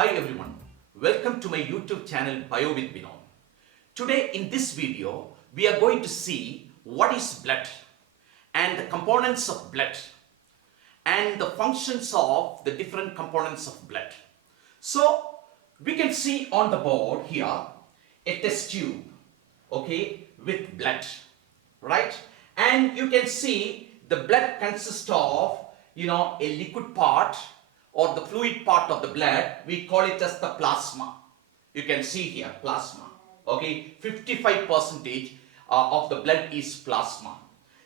Hi everyone, welcome to my YouTube channel Bio with Vinod. Today in this video, we are going to see what is blood and the components of blood and the functions of the different components of blood. So we can see on the board here a test tube, okay, with blood, right? And you can see the blood consists of, a liquid part or the fluid part of the blood. We call it as the plasma. You can see here plasma, okay, 55% of the blood is plasma.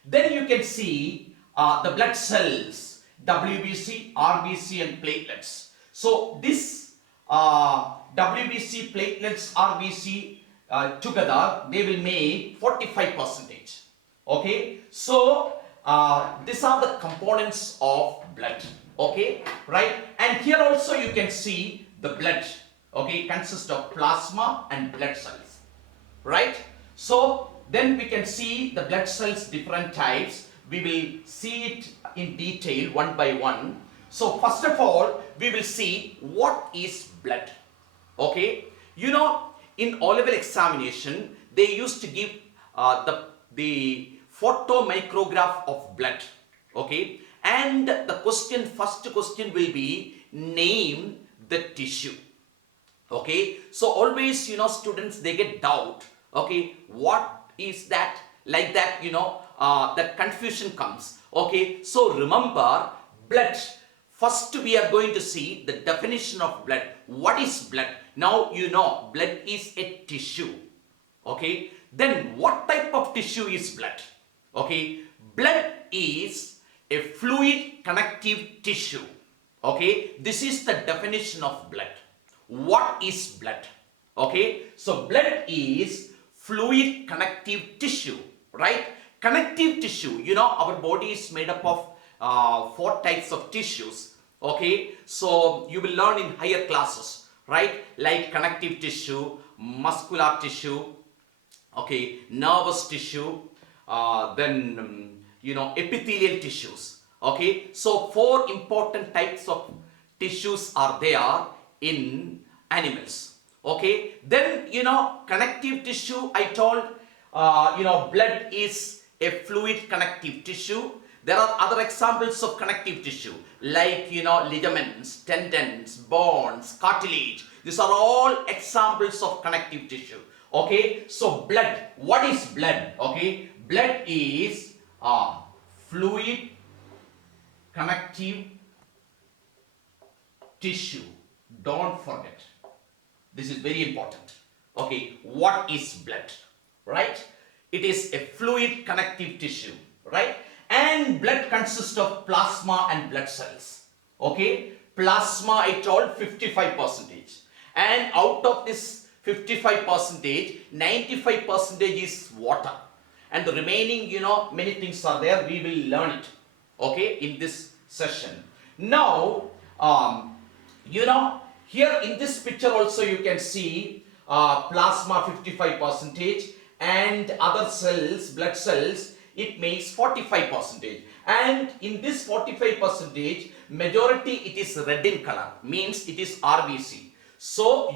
Then you can see the blood cells, WBC, RBC and platelets. So this WBC, platelets, RBC together, they will make 45%. Okay, so these are the components of blood. Okay, right? And here also you can see the blood, okay, consists of plasma and blood cells, right? So then we can see the blood cells, different types. We will see it in detail one by one. So first of all, we will see what is blood. Okay, in O-level examination, they used to give the photomicrograph of blood. Okay, and the first question will be name the tissue. Okay, so always students, they get doubt. Okay, what is that? Like that, that confusion comes. Okay, so remember, blood, first we are going to see the definition of blood. What is blood? Now blood is a tissue. Okay, then what type of tissue is blood? Okay, blood is a fluid connective tissue. Okay, this is the definition of blood. What is blood? Okay, so blood is fluid connective tissue, right? Connective tissue, our body is made up of 4 types of tissues. Okay, so you will learn in higher classes, right? Like connective tissue, muscular tissue, okay, nervous tissue, then epithelial tissues. Okay, so 4 important types of tissues are there in animals. Okay, then connective tissue, I told blood is a fluid connective tissue. There are other examples of connective tissue like ligaments, tendons, bones, cartilage. These are all examples of connective tissue. Okay, so blood, what is blood? Okay, blood is fluid connective tissue. Don't forget, this is very important. Okay, what is blood? Right, it is a fluid connective tissue, right? And blood consists of plasma and blood cells. Okay, plasma, I told 55%, and out of this 55%, 95% is water, and the remaining many things are there. We will learn it, okay, in this session. Now here in this picture also you can see plasma 55% and other cells, blood cells, it makes 45%. And in this 45%, majority it is red in color, means it is RBC. So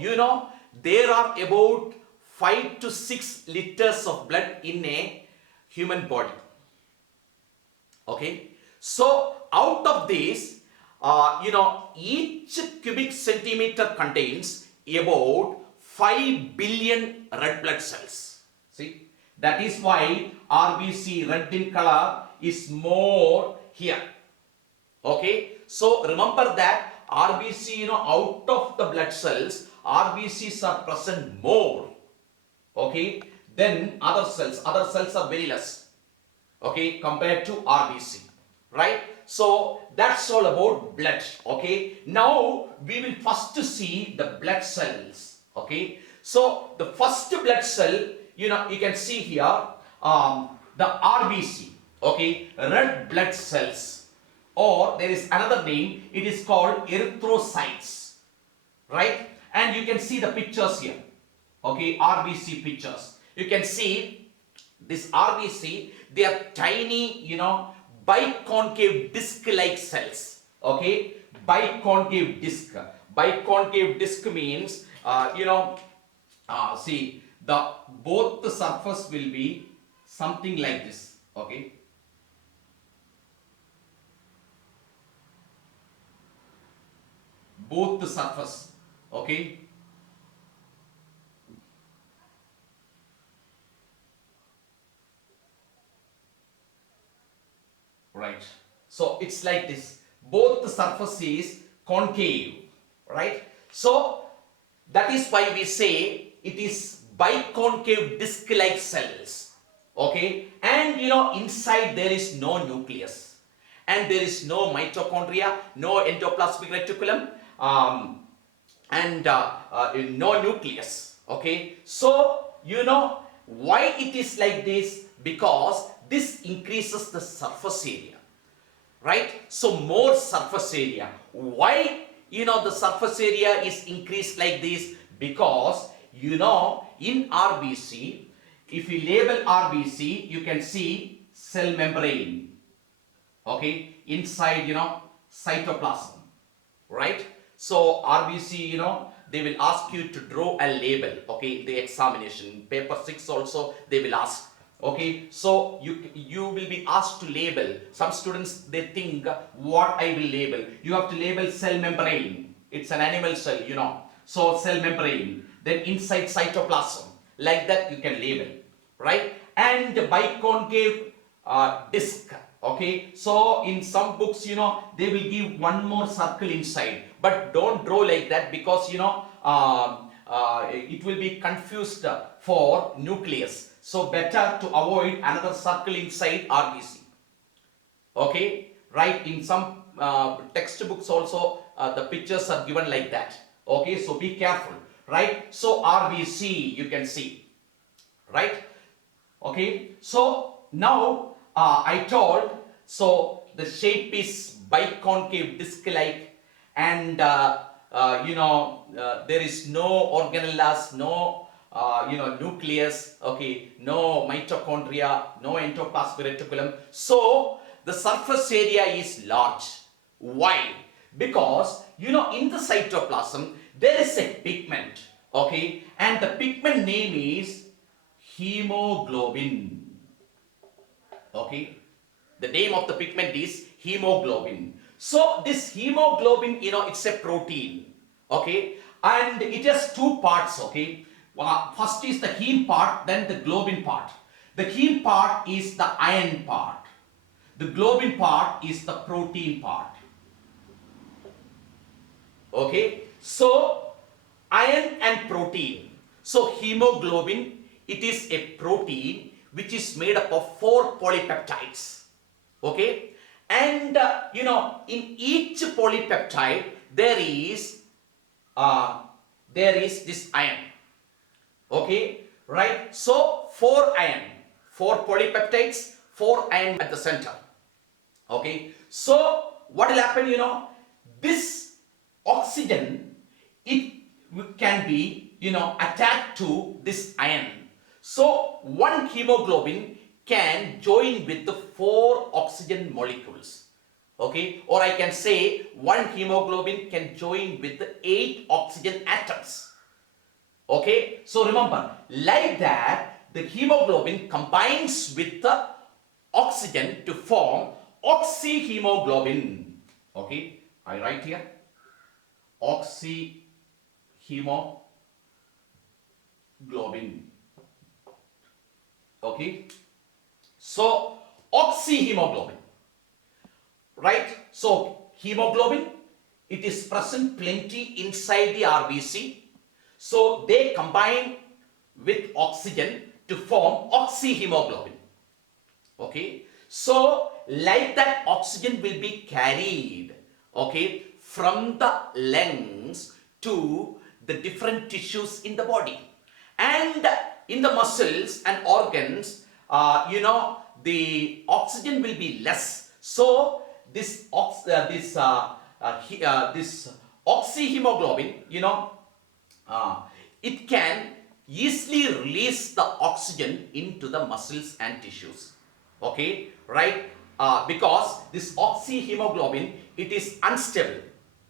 there are about 5 to 6 liters of blood in a human body. Okay, so out of this, each cubic centimeter contains about 5 billion red blood cells. See, that is why RBC, red in color, is more here. Okay, so remember that RBC, out of the blood cells, RBCs are present more. Okay, then other cells are very less, okay, compared to RBC, right? So that's all about blood. Okay, now we will first see the blood cells. Okay, so the first blood cell, you can see here the RBC, okay, red blood cells, or there is another name, it is called erythrocytes, right? And you can see the pictures here, okay, RBC pictures. You can see this RBC, they are tiny, biconcave disc-like cells. Okay, biconcave disc. biconcave disc means, see, both the surface will be something like this, okay. Both the surface, okay. Right. So it's like this. Both the surface is concave, right? So that is why we say it is biconcave disc-like cells, okay? And inside there is no nucleus, and there is no mitochondria, no endoplasmic reticulum, and no nucleus, okay? So why it is like this? Because this increases the surface area, right? So more surface area. Why the surface area is increased like this? Because in RBC, if you label RBC, you can see cell membrane, okay, inside cytoplasm, right? So RBC, they will ask you to draw a label, okay, the examination paper 6 also they will ask. Okay, so you will be asked to label. Some students, they think, what I will label? You have to label cell membrane. It's an animal cell, So cell membrane. Then inside cytoplasm. Like that you can label, right? And biconcave disc. Okay, so in some books, they will give one more circle inside. But don't draw like that, because it will be confused for nucleus. So better to avoid another circle inside RBC. Okay, right? In some textbooks also the pictures are given like that. Okay, so be careful, right? So RBC you can see, right? Okay, so now I told, so the shape is biconcave disc-like, and there is no organelles, no nucleus, okay, no mitochondria, no endoplasmic reticulum. So the surface area is large. Why? Because in the cytoplasm there is a pigment, okay, and the pigment name is hemoglobin. Okay, the name of the pigment is hemoglobin. So this hemoglobin, it's a protein, okay, and it has two parts, okay. First is the heme part, then the globin part. The heme part is the iron part. The globin part is the protein part. Okay, so iron and protein. So hemoglobin, it is a protein which is made up of 4 polypeptides. Okay, and in each polypeptide there is this iron. Okay, right? So 4 iron, 4 polypeptides, 4 iron at the center. Okay, so what will happen? This oxygen, it can be attached to this iron. So one hemoglobin can join with the 4 oxygen molecules. Okay, or I can say one hemoglobin can join with the 8 oxygen atoms. Okay, so remember, like that the hemoglobin combines with the oxygen to form oxyhemoglobin. Okay, I write here oxyhemoglobin. Okay, so oxyhemoglobin, right? So hemoglobin, it is present plenty inside the RBC. So they combine with oxygen to form oxyhemoglobin. Okay, so like that oxygen will be carried, okay, from the lungs to the different tissues in the body, and in the muscles and organs, the oxygen will be less. So this oxyhemoglobin, it can easily release the oxygen into the muscles and tissues. Okay, right? Because this oxyhemoglobin, it is unstable.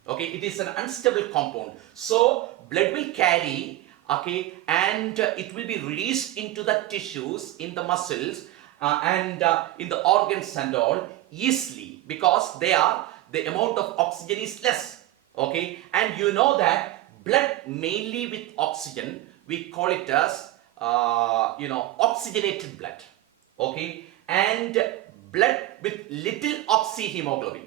Okay, it is an unstable compound. So blood will carry, okay, and it will be released into the tissues, in the muscles, and in the organs and all easily, because the amount of oxygen is less. Okay, and you know that blood mainly with oxygen, we call it as oxygenated blood. Okay, and blood with little oxyhemoglobin,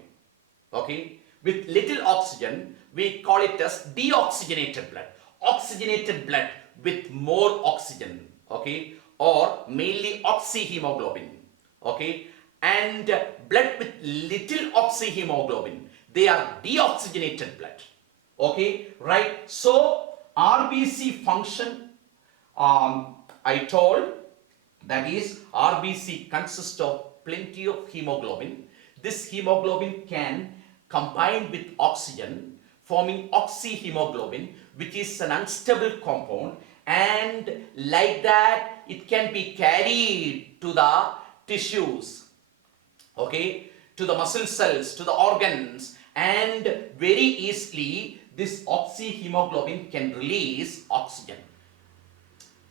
okay, with little oxygen, we call it as deoxygenated blood. Oxygenated blood with more oxygen, okay, or mainly oxyhemoglobin, okay, and blood with little oxyhemoglobin, they are deoxygenated blood. Okay, right? So RBC function, I told, that is RBC consists of plenty of hemoglobin. This hemoglobin can combine with oxygen, forming oxyhemoglobin, which is an unstable compound, and like that it can be carried to the tissues, okay, to the muscle cells, to the organs, and very easily this oxyhemoglobin can release oxygen.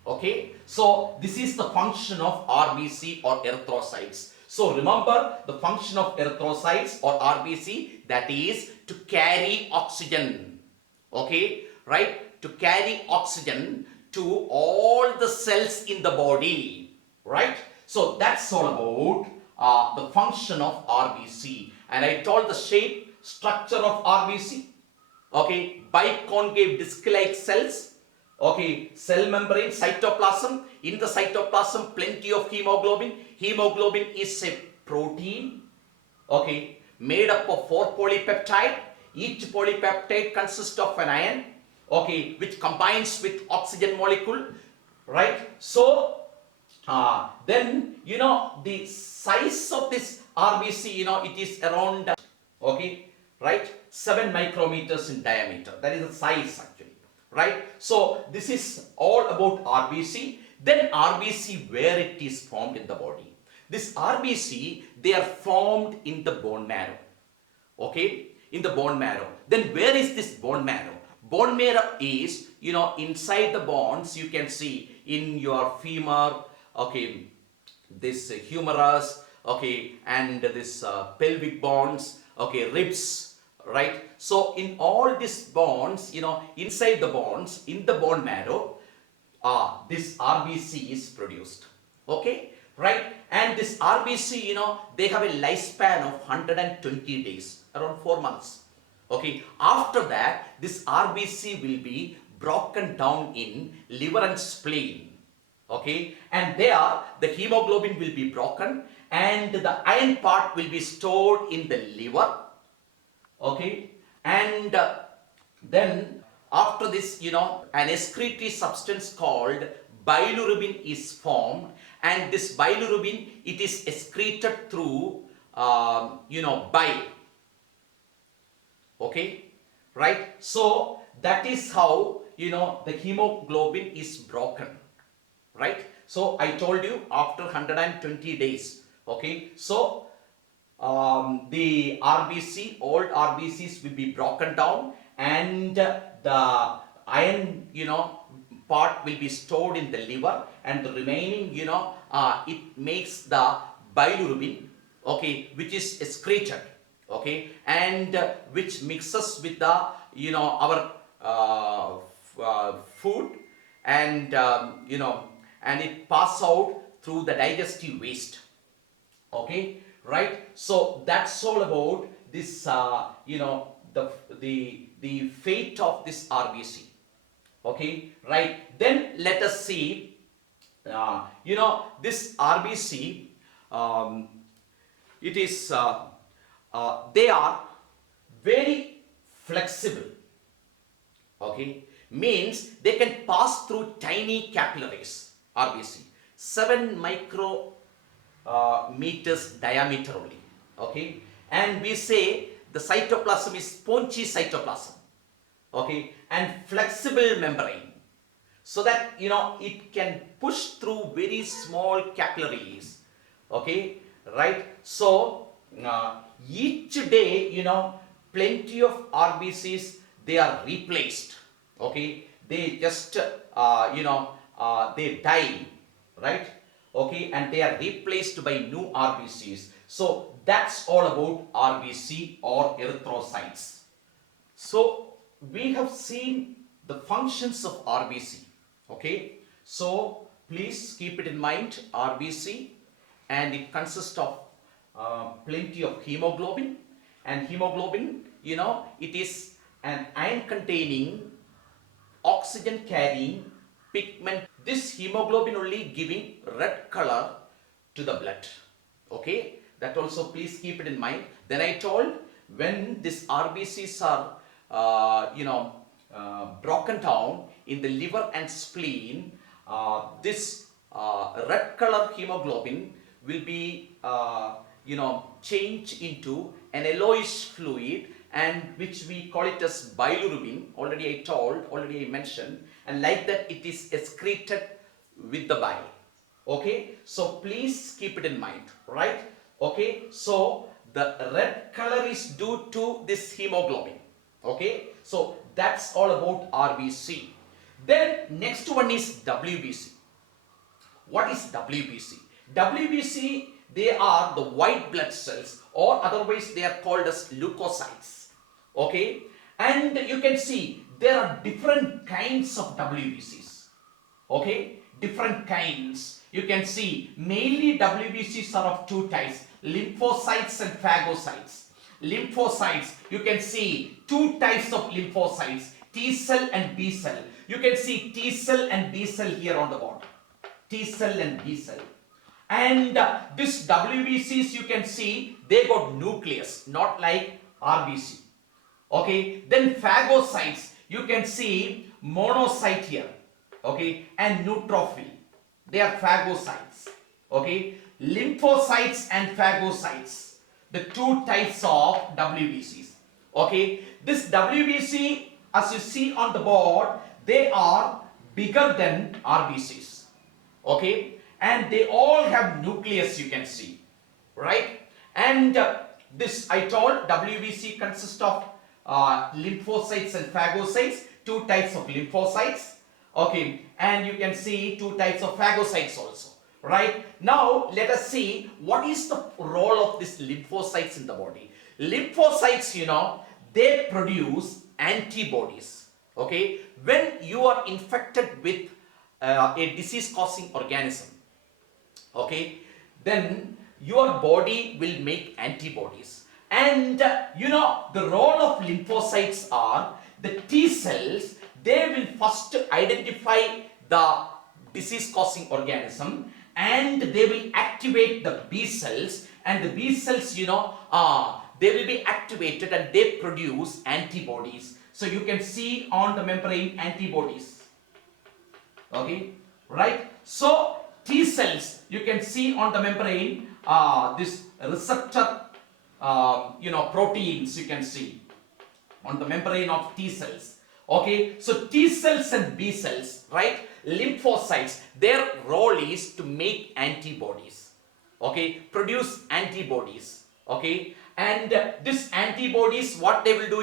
Okay, so this is the function of RBC or erythrocytes. So remember the function of erythrocytes or RBC, that is to carry oxygen. Okay, right? To carry oxygen to all the cells in the body. Right? So that's all about the function of RBC. And I told the shape, structure of RBC. Okay, biconcave disc-like cells. Okay, cell membrane, cytoplasm. In the cytoplasm, plenty of hemoglobin. Hemoglobin is a protein, okay, made up of 4 polypeptide. Each polypeptide consists of an ion, okay, which combines with oxygen molecule, right? So, then, the size of this RBC, it is around, okay, right, 7 micrometers in diameter. That is the size actually. Right? So this is all about RBC. Then RBC, where it is formed in the body. This RBC, they are formed in the bone marrow. Okay? In the bone marrow. Then where is this bone marrow? Bone marrow is, inside the bones, you can see in your femur, okay, this humerus, okay, and this pelvic bones, okay, ribs, right? So in all these bones, inside the bones, in the bone marrow, this RBC is produced. Okay, right? And this RBC, they have a lifespan of 120 days, around 4 months. Okay, after that, this RBC will be broken down in liver and spleen. Okay, and there the hemoglobin will be broken and the iron part will be stored in the liver. Okay, and then after this, an excretory substance called bilirubin is formed, and this bilirubin, it is excreted through bile. Okay, right? So that is how the hemoglobin is broken, right? So I told you after 120 days. Okay, so the RBC, old RBCs will be broken down, and the iron, part will be stored in the liver, and the remaining, it makes the bilirubin, okay, which is excreted, okay, and which mixes with the, our food, and, and it passes out through the digestive waste, okay. Right, so that's all about this, the fate of this RBC. Okay, right. Then let us see, this RBC, it is, they are very flexible. Okay, means they can pass through tiny capillaries. RBC, 7 meters diameter only. Okay, and we say the cytoplasm is spongy cytoplasm, okay, and flexible membrane, so that it can push through very small capillaries. Okay, right? So each day plenty of RBCs, they are replaced. Okay, they just they die, right? Okay, and they are replaced by new RBCs. So that's all about RBC or erythrocytes. So we have seen the functions of RBC. Okay, so please keep it in mind, RBC, and it consists of plenty of hemoglobin, and hemoglobin, it is an iron containing, oxygen carrying pigment. This hemoglobin only giving red color to the blood. Okay, that also please keep it in mind. Then I told, when these RBCs are broken down in the liver and spleen, this red color hemoglobin will be changed into an yellowish fluid, and which we call it as bilirubin. Already I mentioned, and like that it is excreted with the bile. Okay, so please keep it in mind, right? Okay, so the red color is due to this hemoglobin. Okay, so that's all about RBC. Then next one is WBC. What is WBC? WBC, they are the white blood cells, or otherwise they are called as leukocytes. Okay, and you can see there are different kinds of WBCs. Okay, different kinds. You can see mainly WBCs are of two types: lymphocytes and phagocytes. Lymphocytes, you can see two types of lymphocytes, T cell and B cell. You can see T cell and B cell here on the board. T cell and B cell. And this WBCs, you can see they got nucleus, not like RBC. Okay, then phagocytes, you can see monocyte here. Okay, and neutrophil, they are phagocytes. Okay, lymphocytes and phagocytes, the two types of WBCs. Okay, this WBC, as you see on the board, they are bigger than RBCs. Okay, and they all have nucleus, you can see, right? And this I told, WBC consists of lymphocytes and phagocytes, two types of lymphocytes. Okay, and you can see two types of phagocytes also, right? Now let us see what is the role of these lymphocytes in the body. Lymphocytes, they produce antibodies. Okay, when you are infected with a disease causing organism, okay, then your body will make antibodies. And the role of lymphocytes are the T cells. They will first identify the disease causing organism, and they will activate the B cells, and the B cells, they will be activated and they produce antibodies. So you can see on the membrane antibodies. Okay, right? So T cells, you can see on the membrane this receptor proteins, you can see on the membrane of T cells. Okay, so T cells and B cells, right? Lymphocytes, their role is to make antibodies. Okay, produce antibodies. Okay, and this antibodies, what they will do,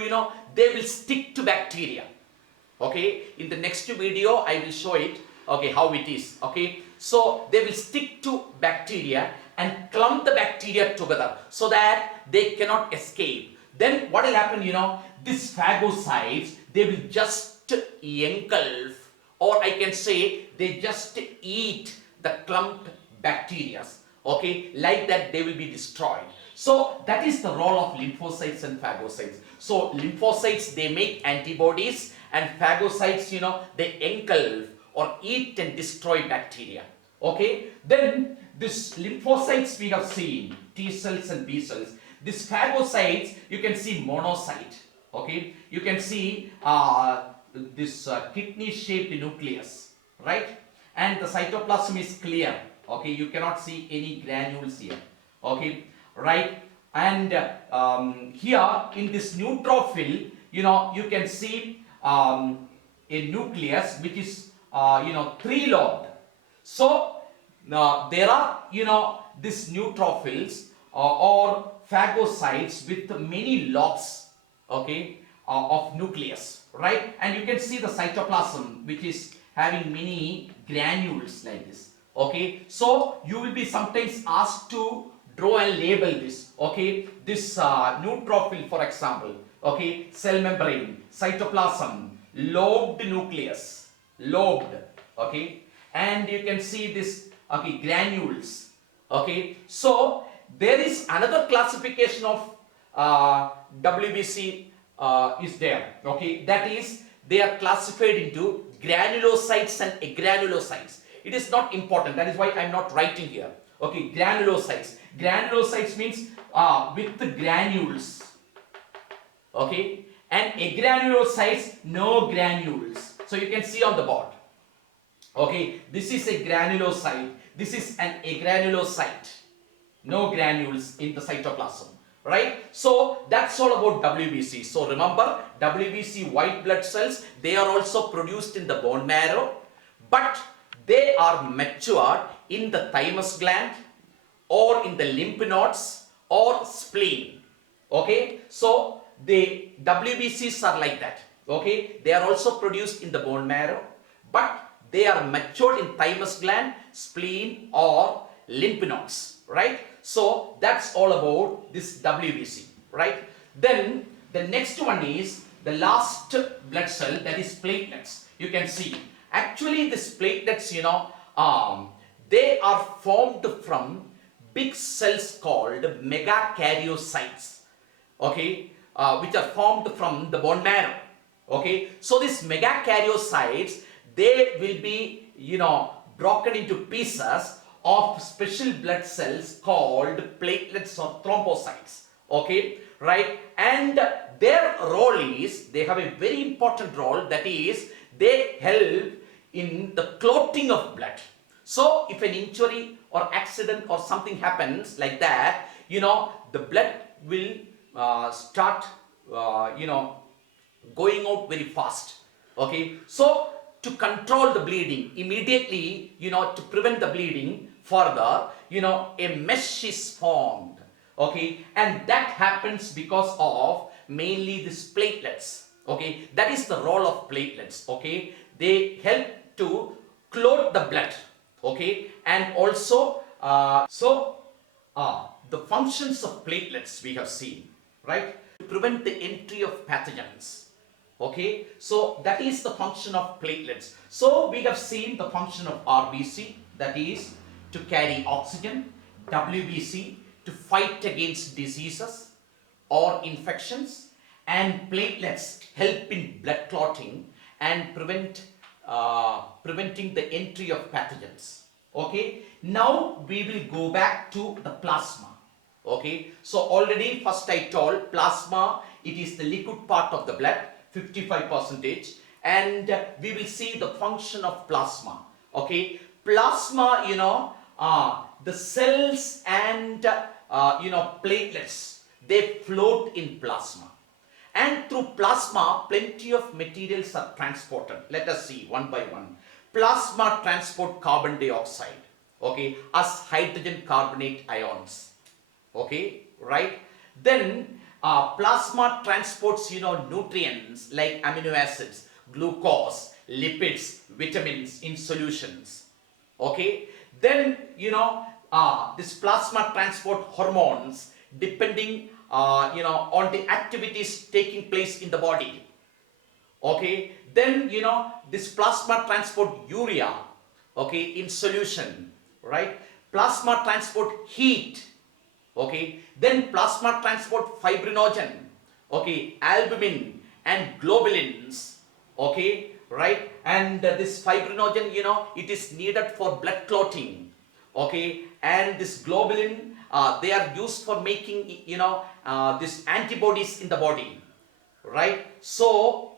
they will stick to bacteria. Okay, in the next video I will show it, okay, how it is. Okay, so they will stick to bacteria and clump the bacteria together so that they cannot escape. Then what will happen, these phagocytes, they will just engulf, or I can say they just eat the clumped bacteria. Okay, like that they will be destroyed. So that is the role of lymphocytes and phagocytes. So lymphocytes, they make antibodies, and phagocytes, they engulf or eat and destroy bacteria. Okay, then this lymphocytes we have seen, T cells and B cells. This phagocytes, you can see monocyte. Okay, you can see this kidney shaped nucleus, right? And the cytoplasm is clear. Okay, you cannot see any granules here. Okay, right? And here in this neutrophil, you can see a nucleus which is three-lobed. So there are these neutrophils or phagocytes with many lobes. okay, of nucleus, right? And you can see the cytoplasm, which is having many granules like this, okay? So you will be sometimes asked to draw and label this, okay? This neutrophil, for example, okay, cell membrane, cytoplasm, lobed nucleus, lobed, okay, and you can see this, okay, granules, okay. So there is another classification of WBC is there, okay, that is they are classified into granulocytes and agranulocytes. It is not important, that is why I am not writing here, okay. Granulocytes, granulocytes means with the granules, okay, and agranulocytes, no granules. So you can see on the board, okay, this is a granulocyte, this is an agranulocyte, no granules in the cytoplasm, right? So that's all about WBC. So remember, WBC white blood cells, they are also produced in the bone marrow, but they are matured in the thymus gland or in the lymph nodes or spleen, okay. So the WBCs are like that, okay. They are also produced in the bone marrow, but they are matured in thymus gland, spleen or lymph nodes, right? So that's all about this WBC, right? Then the next one is the last blood cell, that is platelets. You can see actually these platelets, you know, they are formed from big cells called megakaryocytes, okay, which are formed from the bone marrow, okay. So these megakaryocytes, they will be, you know, broken into pieces of special blood cells called platelets or thrombocytes, okay, right? And their role is, they have a very important role, that is they help in the clotting of blood. So if an injury or accident or something happens like that, you know, the blood will start you know, going out very fast, okay. So to control the bleeding immediately, you know, to prevent the bleeding further, you know, a mesh is formed, okay, and that happens because of mainly these platelets, okay. That is the role of platelets, okay. They help to clot the blood, okay, and also the functions of platelets we have seen, right? To prevent the entry of pathogens, okay. So that is the function of platelets. So we have seen the function of RBC, that is to carry oxygen, WBC to fight against diseases or infections, and platelets help in blood clotting and preventing the entry of pathogens, okay. Now we will go back to the plasma, okay. So already first I told plasma, it is the liquid part of the blood, 55%, and we will see the function of plasma, okay. Plasma, you know, the cells and you know, platelets, they float in plasma, and through plasma plenty of materials are transported. Let us see one by one. Plasma transport carbon dioxide, okay, as hydrogen carbonate ions, okay, right. Then plasma transports, you know, nutrients like amino acids, glucose, lipids, vitamins in solutions, okay. Then, you know, this plasma transport hormones depending you know, on the activities taking place in the body, okay. Then, you know, this plasma transport urea, okay, in solution, right. Plasma transport heat, okay. Then plasma transport fibrinogen, okay, albumin and globulins, okay, right. And this fibrinogen, you know, it is needed for blood clotting, okay. And this globulin, they are used for making, you know, these antibodies in the body, right. So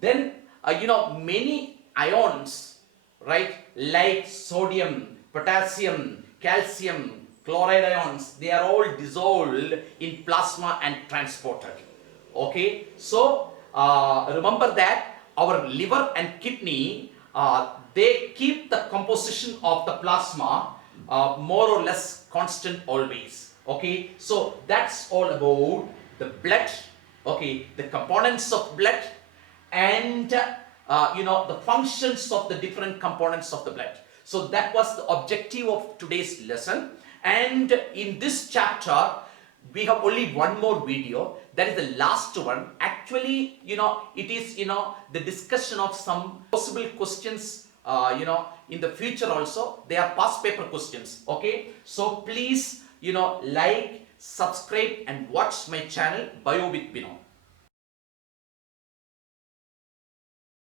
then you know, many ions, right, like sodium, potassium, calcium, chloride ions, they are all dissolved in plasma and transported, okay. So remember that our liver and kidney, they keep the composition of the plasma more or less constant always, okay. So that's all about the blood Okay, the components of blood and the functions of the different components of the blood. So that was the objective of today's lesson. And in this chapter, we have only one more video. That is the last one. Actually, it is, the discussion of some possible questions, in the future also. They are past paper questions. Okay. So please, like, subscribe and watch my channel Bio with Bino.